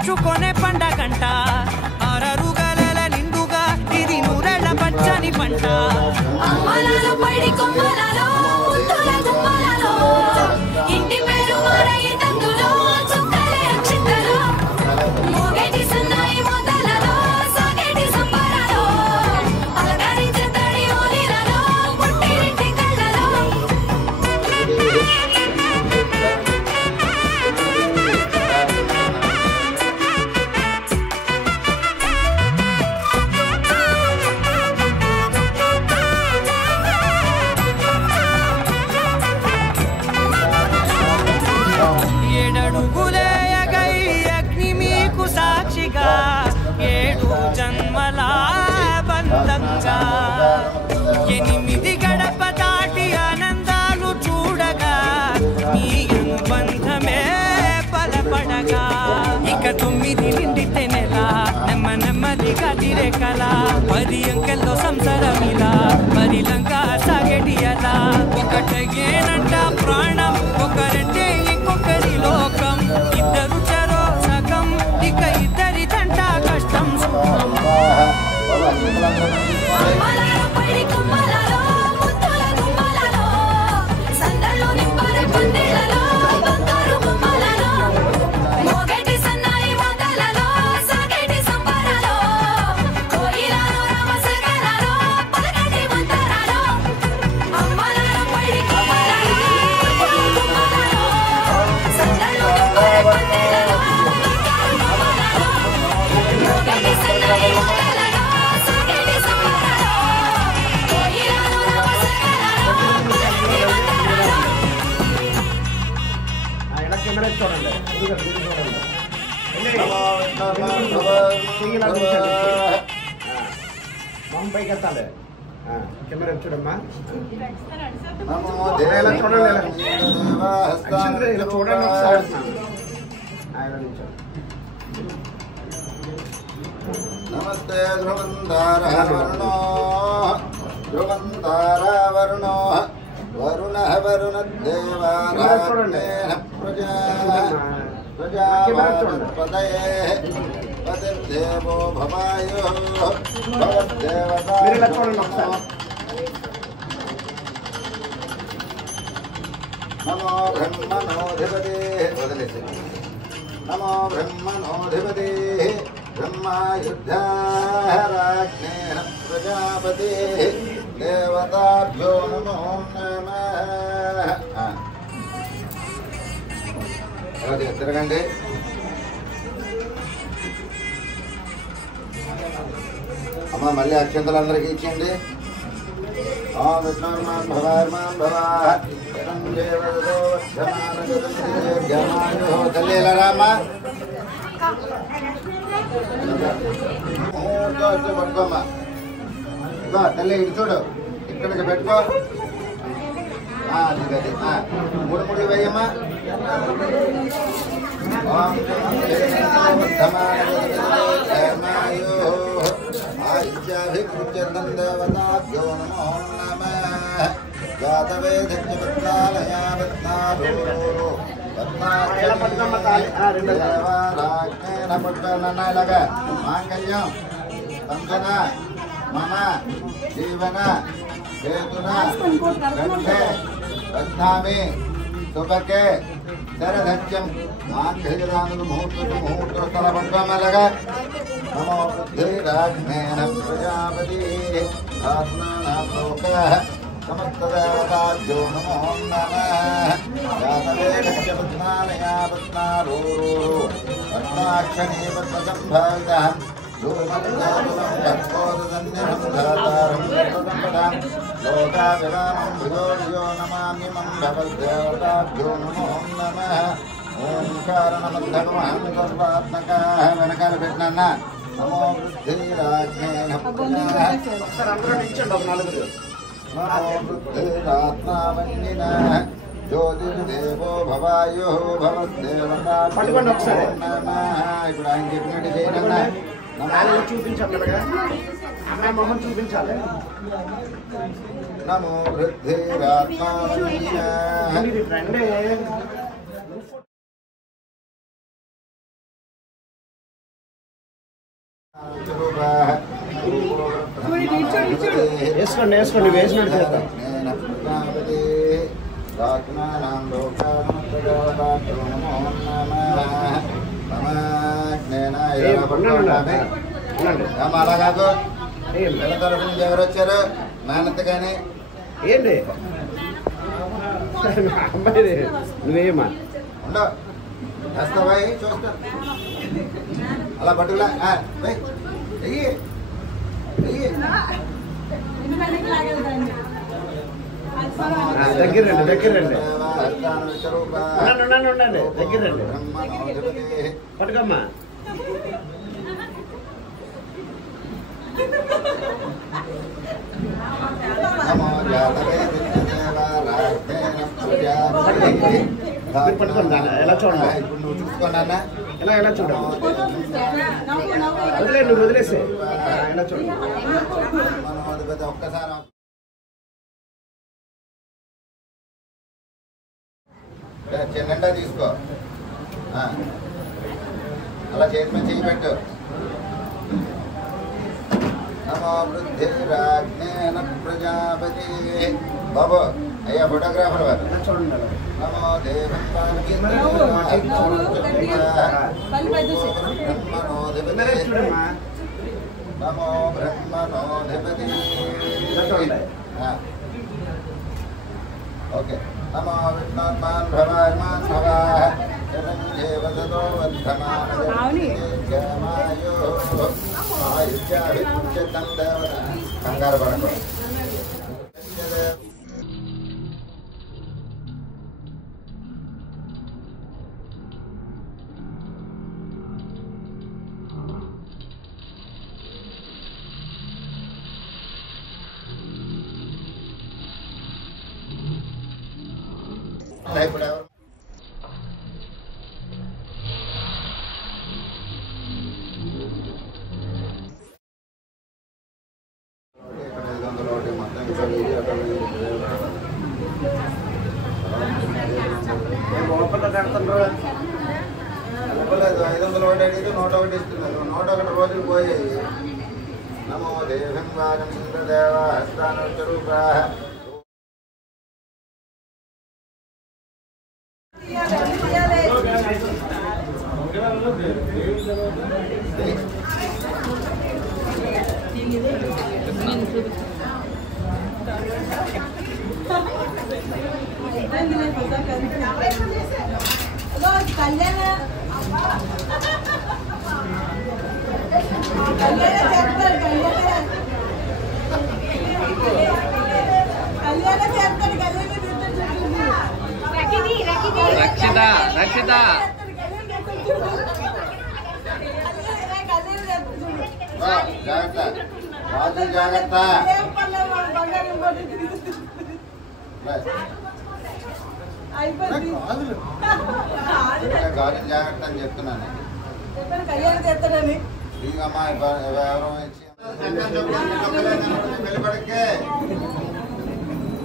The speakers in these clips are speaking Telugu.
పంచుకొనే పండగంట అరరుగలల నిండుగా ఇది నూరెళ్ళ పచ్చని పంట అమ్మలాలో పడి కొమ్మలాలో ముద్దుల గుమ్మలాలో ఇంటి పేరు మారయి తందులో చుక్కలే అక్షింతలో మోగేటి సన్నాయి మొదలలో సాగేటి సంబరాలో అలకరించే తడి ఓలిలలో పుట్టినింటి కళ్ళలో ఏడడుగులేయగై అగ్ని మీకు సాక్షిగా ఏడు జన్మల బంధంగా 8 గడప దాటి ఆనందాలు చూడగా మీ అనుబంధమే బలపడగా ఇక 9 నిండితే నెల నెమ్మదిగా తిరేకల 10 అంకెల్లో సంసారమిలా పరిలంగా సాగేటి అలా ఒకటేనంట ప్రాణం ఒకరంటే ఇంకొకరి లోకం ఇద్దరు చరో సగం ఇక ఇద్దరి తంట కష్టం అమ్మలాలో పడి కొమ్మలాలో ముద్దుల గుమ్మలాలో సందల్లో నింపని పందిళ్ళలో బంగారు గుమ్మలాలో మోగేటి సన్నాయి మొదలలో సాగేటి సంబరాలో కోయిలాలో రామసగనాలో పలకటి మంతరాలో అమ్మలాలో పడి కొమ్మలాలో ముద్దుల గుమ్మలాలో సందల్లో నింపని పందిళ్ళలో బంగారు గుమ్మలాలో మోగేటి సన్నాయి మొదలలో సాగేటి సంబరాలో కోయిలాలో రామసగనాలో పలకటి మంతరాలో కెమెరా చూడండి పైకి వెళ్తాలే కెమెరా చూడమ్మా ఇలా చూడండి ఇలా చూడండి ఒకసారి నమస్తే ధ్రువంతారావరుణో వరుణ వరుణదేవారాయణ ప్రజాపతయే పతిర్దేవో భవాయో భవద్దేవతా నమో బ్రహ్మణోధిపతే వదిలేసి నమో బ్రహ్మణోధిపతే బ్రహ్మాయుద్ధారాజ్ఞేన ప్రజాపతే దేవతాభ్యో నమో నమః. తిరగండి. అమ్మ మళ్ళీ అక్షంతలందరికీ ఇచ్చేయండి. ఓం విష్ణుర్మాన్ భవార్మాన్ భవా తల్లి ఎలా రామ్మా పట్టుకోమ్మా. ఇగో తల్లి ఇటు చూడు, ఇక్కడికి పెట్టుకో. అది అది 3 వేయమ్మా. ఆయుష్యాభికృత్యర్థం దేవతాభ్యో నమో నమః. జాతవేదజ్ఞాలయా పట్టుకున్నలాగా మాంగళ్యం పంచన మమ జీవన హేతున కంఠే బధ్నామి శుభకే శరధత్యం మాంగళ్యదాను ముహూర్త స్థల పట్టుకోమలగా. నమో బుద్ధిరాజ్ఞేన ప్రజాపతి ఆత్మానాలోక సమస్తదేవతాభ్యో నమో నమః. జాతవేదజ్ఞాలయా పద్నారూరు పద్మాక్షణీ పద్మసంభావితః లోకాభిరామం భుజోర్యో నమామ్యమం భగవద్దేవతాభ్యో నమో నమః. ఓంకారణమద్ధగమహం సర్వాత్మక వెనకాల పెట్టినా. నమో బుద్ధిరాజ్ఞేన నమో బుద్ధిరాత్మావన్నిన జ్యోతిర్దేవో భవాయో భవద్దేవతాభ్యో నమః. ఇప్పుడు ఆయన చెప్పినట్టు చేయనన్నా. చూపించాలి అమ్మాయి మొహం చూపించాలి. నమో బుద్ధిరాత్మావన్నిన ఫ్రెండే వేసుకోండి వేసుకోండి వేసినట్టు చేద్దాం. అలా కాదు పిల్ల తరఫు నుంచి ఎవరు వచ్చారు? మేనత్త కానీ ఏంటి అమ్మాయి నువ్వేమా ఉండవు వేస్తావా? చూస్తా అలా పట్టుకులా వెయ్యి దగ్గర రండి దగ్గర రండి ఉండండి దగ్గర రండి పట్టుకమ్మా. పట్టుకోండి ఎలా చూడండి. ఇప్పుడు నువ్వు చూసుకోండి ఎలా ఎలా చూడండి. వదిలే నువ్వు వదిలేసే ఎలా చూడండి. ఒక్కసారి చిన్నగా తీసుకో. అలా చేతి మీద చేయి పెట్టు. నమో వృద్ధిరాజ్ఞేన ప్రజాపతి. బాబు అయ్యా ఫోటోగ్రాఫర్ వారు. నమో దేవన్మనోధిపతి. నమో బ్రహ్మణోధిపతి. ఓకే. నమో విష్ణోన్మాన్ భవాన్మాన్ భవాః జగన్జేవతతో వర్ధమానో ఆయుష్యాభిషిక్తం దేవత. కంగారు పడకు. ఇప్పుడు ఎవరు ఇక్కడ 500 మొత్తం ఇంకా 500 అడిగితే 101 ఇస్తున్నారు. 101 రోజులు పోయాయి. నమో దేవం వాగం ఇంద్రదేవ హస్తానోచ్చరూపా. రక్షిత రక్షిత జాగ్రత్త రాజు జాగ్రత్త. గాజు జాగ్రత్త అని చెప్తున్నాను. ఇక అమ్మాయి ఎవరో ఇచ్చి వెళ్ళిపడకే.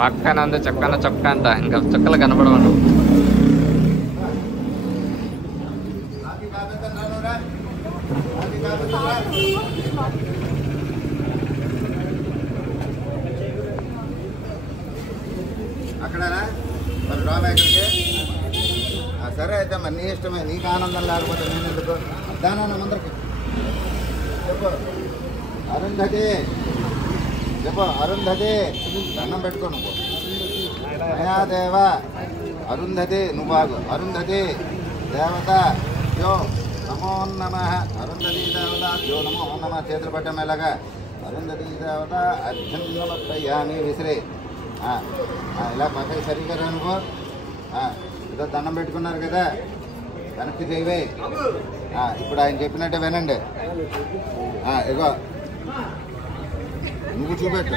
పక్కన ఉంది చక్కన చొక్క అంట ఇంకా చుక్కలు కనపడవను. అక్కడనా మరి రాబా ఇక్కడికి. సరే అయితే మరి నీ ఇష్టమే. నీకు ఆనందం లేకపోతే నేను ఎందుకు దానా ముందరికి చెప్పు. అరుంధతి చెప్పు. అరుంధతి దండం పెట్టుకో నువ్వు. దేవ అరుంధతి నువ్వు బాగు. అరుంధతి దేవత యో నమో నమ. అరుంధతి దేవత యో నమో నమ. చేతులు పట్టం ఎలాగా. అరుంధతి దేవత అర్జునమయ్యామి విసిరి. ఇలా పక్కకి సరిగ్గా నువ్వు. ఏదో దండం పెట్టుకున్నారు కదా వెనక్కి చేయవే. ఇప్పుడు ఆయన చెప్పినట్టే వినండి. ఇగో నువ్వు చూపెట్టు.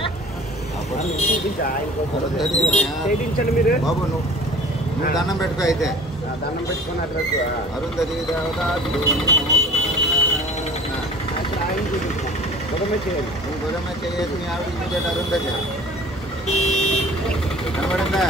బాబు నువ్వు దండం పెట్టుకో. అయితే దండం పెట్టుకున్నట్టు అరుంధతి దేవత నువ్వు గురమే చేసి మీ ఆవిడ చూపెట్టు. అరుంధతి కనబడిందా?